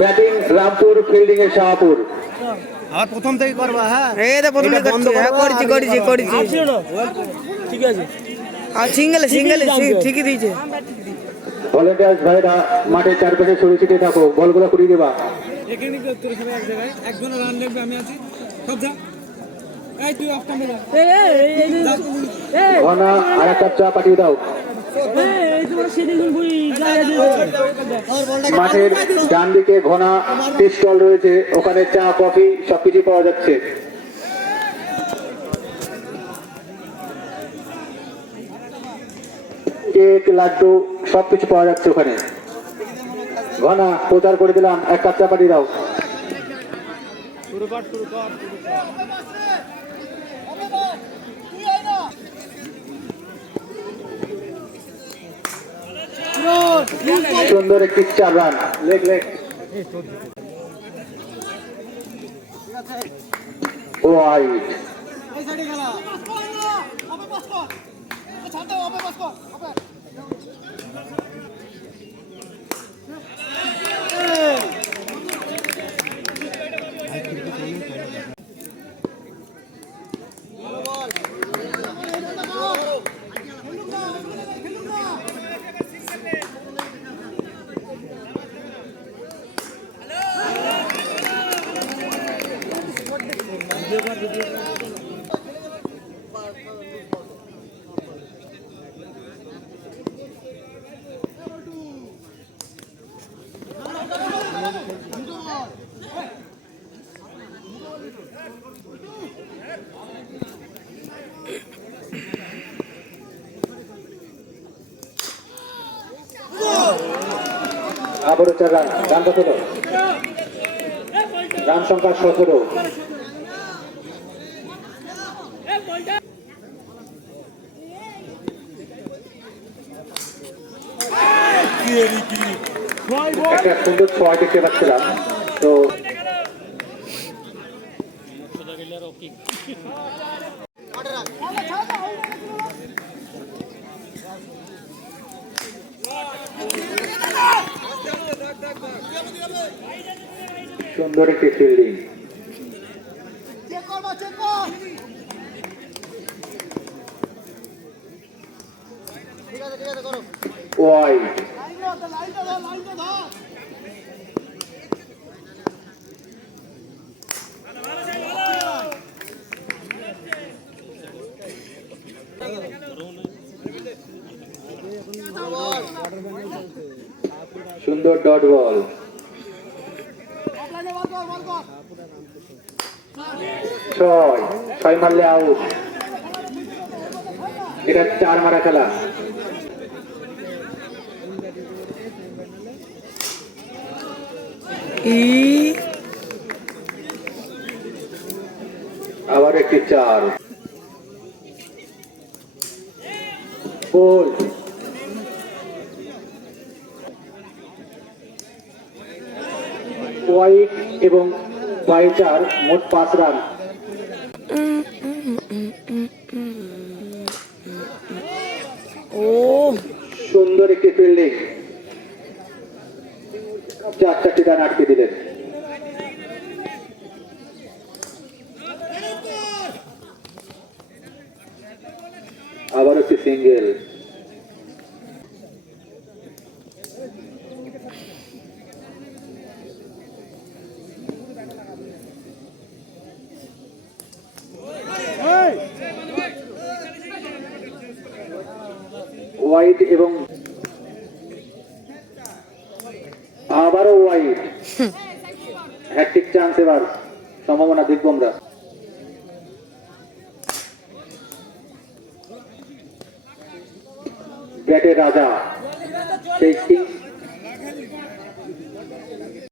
Batting Rampur, fielding এ শাহপুর। আর প্রথম থেকে করবা? হ্যাঁ, এই তো প্রথম থেকে করছি। হ্যাঁ, করেছি। ঠিক আছে। আর সিঙ্গেল ঠিকই দিয়েছে। ভলেন্টিয়ার্স ভাইরা মাঠের চারপাশে ছড়িয়ে ছিটিয়ে থাকো, বলগুলো কুড়িয়ে দেবা। এখানে তোর সবাই এক জায়গায়, একজনের রান দেখবে, আমি আছি সব যা। এই তুই অফ ক্যামেরা ঘনা আর এক কাপ চা পাঠিয়ে দাও। মাঠের ডান দিকে ঘনা টি স্টল রয়েছে, ওখানে চা কফি সবকিছু পাওয়া যাচ্ছে। কেক লাড্ডু সবকিছু পাওয়া যাচ্ছে ওখানে। ঘনা প্রচার করে দিলাম, এক কাপ চা পাঠিয়ে দাও। সুন্দর একটি 4 রান। Leg wide. আবারও 4 রান। রান কত? রান সংখ্যা 17। একটা সুন্দর ছয় দেখতে পাচ্ছিলাম তো। সুন্দর একটি ফিল্ডিং। ওয়াইড। সুন্দর ডট বল। 6 মারলে আউট। এটা 4 মারা খেলা। আবার একটি 4 বল। ওয়াইড এবং 4 মোট 5 রান। সুন্দর একটি ফিল্ডিং। 4টি রান আটকে দিলেন। আবার একটি সিঙ্গেল। ওয়াইড এবং আবারও ওয়াইড। হ্যাট্রিক চান্স এবার, সম্ভাবনা দেখব আমরা। ব্যাটের রাজা সেই